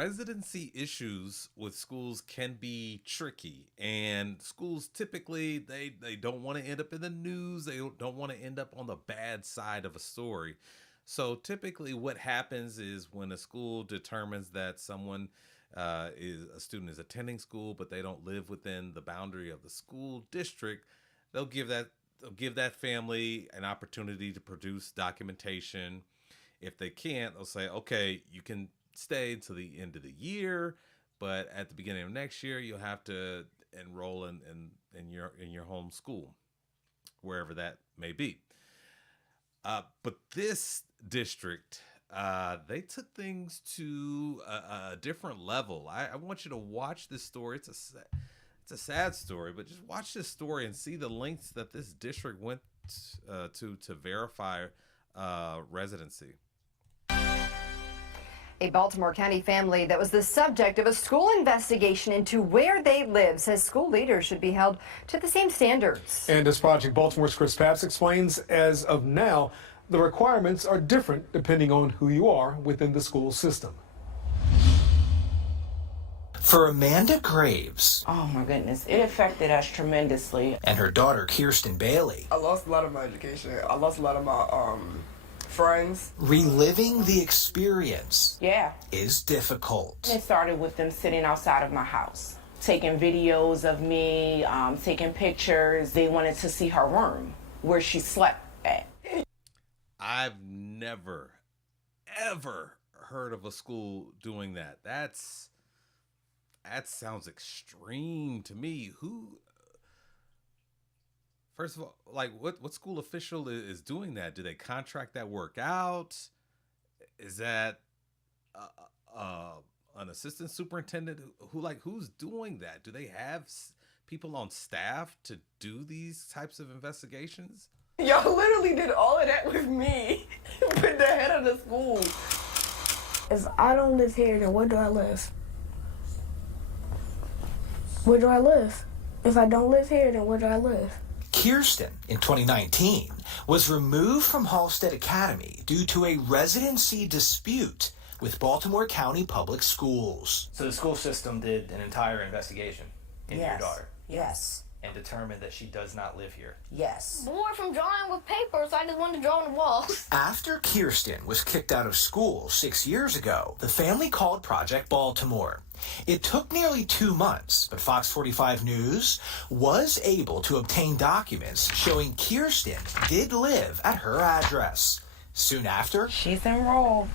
Residency issues with schools can be tricky, and schools typically they don't want to end up in the news. They don't want to end up on the bad side of a story. So typically what happens is when a school determines that someone is a student is attending school but they don't live within the boundary of the school district, they'll give that they'll give that family an opportunity to produce documentation. If they can't, they'll say, okay, you can stay until the end of the year, but at the beginning of next year, you'll have to enroll in your home school, wherever that may be. But this district, they took things to a different level. I want you to watch this story. It's a sad story, but just watch this story and see the lengths that this district went to verify residency. A Baltimore County family that was the subject of a school investigation into where they live says school leaders should be held to the same standards. And as Project Baltimore's Chris Papps explains, as of now, the requirements are different depending on who you are within the school system. For Amanda Graves. Oh my goodness, it affected us tremendously. And her daughter Kirsten Bailey. I lost a lot of my education. I lost a lot of my friends. Reliving the experience is difficult. It started with them sitting outside of my house, taking videos of me, taking pictures. They wanted to see her room where she slept at. I've never, ever heard of a school doing that. That sounds extreme to me. First of all, like what school official is doing that? Do they contract that work out? Is that an assistant superintendent who's doing that? Do they have people on staff to do these types of investigations? Y'all literally did all of that with me. Put the head of the school. If I don't live here, then where do I live? Where do I live? If I don't live here, then where do I live? Kirsten, in 2019, was removed from Halstead Academy due to a residency dispute with Baltimore County Public Schools. So the school system did an entire investigation into your daughter? Yes. And determined that she does not live here? Yes. Bored from drawing with papers, I just wanted to draw on the walls. After Kirsten was kicked out of school 6 years ago, the family called Project Baltimore. It took nearly 2 months, but Fox 45 News was able to obtain documents showing Kirsten did live at her address. Soon after, She's enrolled.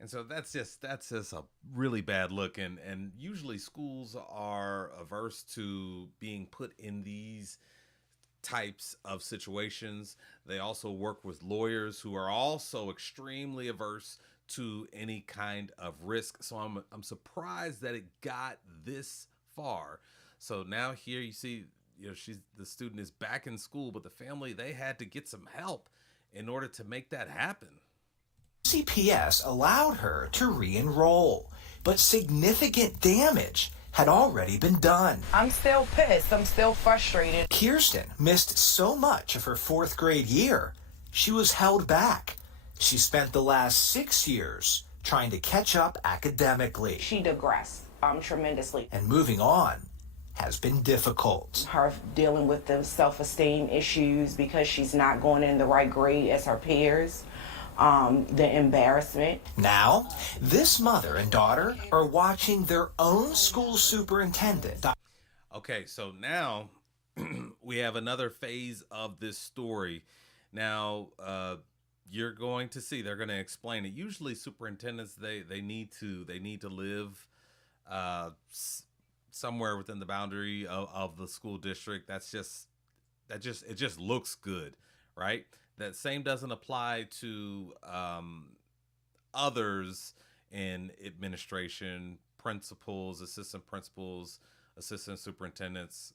And so that's just a really bad look, and usually schools are averse to being put in these types of situations. They also work with lawyers who are also extremely averse to any kind of risk. So I'm surprised that it got this far. So now here you see, the student is back in school, but the family, they had to get some help in order to make that happen. CPS allowed her to re-enroll, but significant damage had already been done. I'm still pissed. I'm still frustrated. Kirsten missed so much of her 4th grade year, she was held back. She spent the last 6 years trying to catch up academically. She digressed tremendously. And moving on has been difficult. Her dealing with the self-esteem issues because she's not going in the right grade as her peers. The embarrassment. Now, this mother and daughter are watching their own school superintendent. Okay, so now we have another phase of this story. Now, you're going to see, they're going to explain it. Usually superintendents, they need to live somewhere within the boundary of the school district. It just looks good, right? That same doesn't apply to others in administration, principals, assistant superintendents,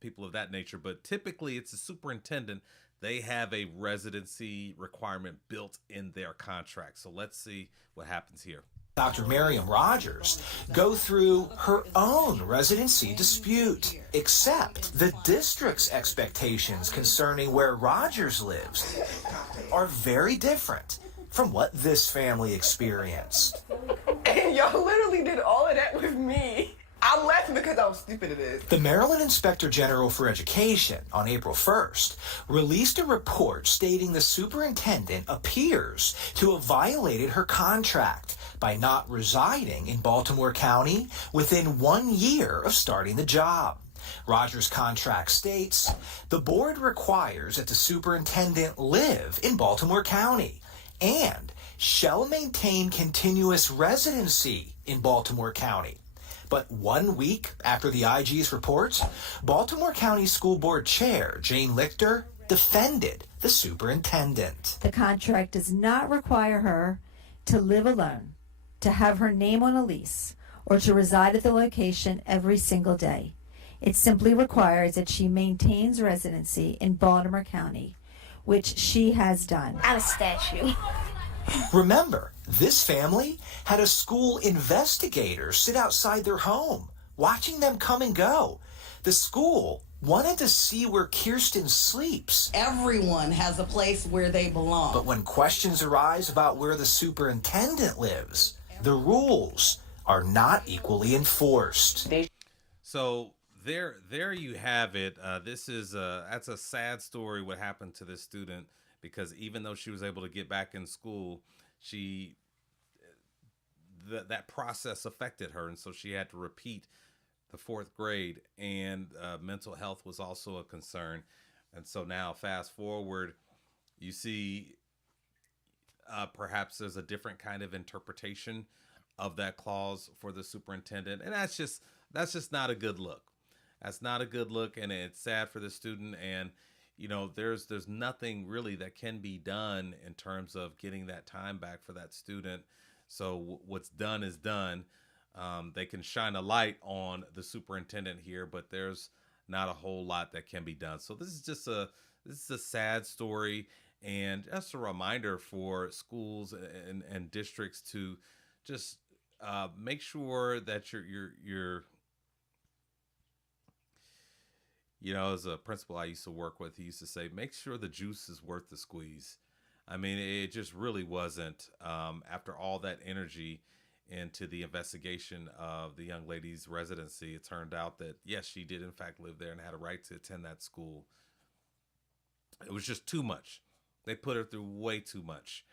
people of that nature. But typically it's a superintendent. They have a residency requirement built in their contract. So let's see what happens here. Dr. Miriam Rogers go through her own residency dispute, except the district's expectations concerning where Rogers lives are very different from what this family experienced. because how stupid it is. The Maryland Inspector General for Education on April 1st released a report stating the superintendent appears to have violated her contract by not residing in Baltimore County within 1 year of starting the job. Rogers' contract states the board requires that the superintendent live in Baltimore County and shall maintain continuous residency in Baltimore County. But 1 week after the IG's reports, Baltimore County School Board Chair Jane Lichter defended the superintendent. The contract does not require her to live alone, to have her name on a lease, or to reside at the location every single day. It simply requires that she maintains residency in Baltimore County, which she has done. I'm a statue. Remember, this family had a school investigator sit outside their home, watching them come and go. The school wanted to see where Kirsten sleeps. Everyone has a place where they belong. But when questions arise about where the superintendent lives, the rules are not equally enforced. So there you have it. That's a sad story what happened to this student, because even though she was able to get back in school, that process affected her, and so she had to repeat the 4th grade, and mental health was also a concern. And so now fast forward, you see perhaps there's a different kind of interpretation of that clause for the superintendent, and that's just not a good look. That's not a good look, and it's sad for the student. And there's nothing really that can be done in terms of getting that time back for that student. So what's done is done. They can shine a light on the superintendent here, but there's not a whole lot that can be done. So this is a sad story, and just a reminder for schools and districts to just make sure that you're as a principal I used to work with, he used to say, make sure the juice is worth the squeeze. I mean, it just really wasn't. After all that energy into the investigation of the young lady's residency, it turned out that, yes, she did in fact live there and had a right to attend that school. It was just too much. They put her through way too much.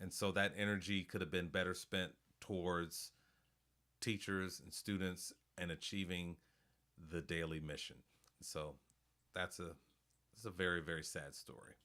And so that energy could have been better spent towards teachers and students and achieving the daily mission. So it's a very, very sad story.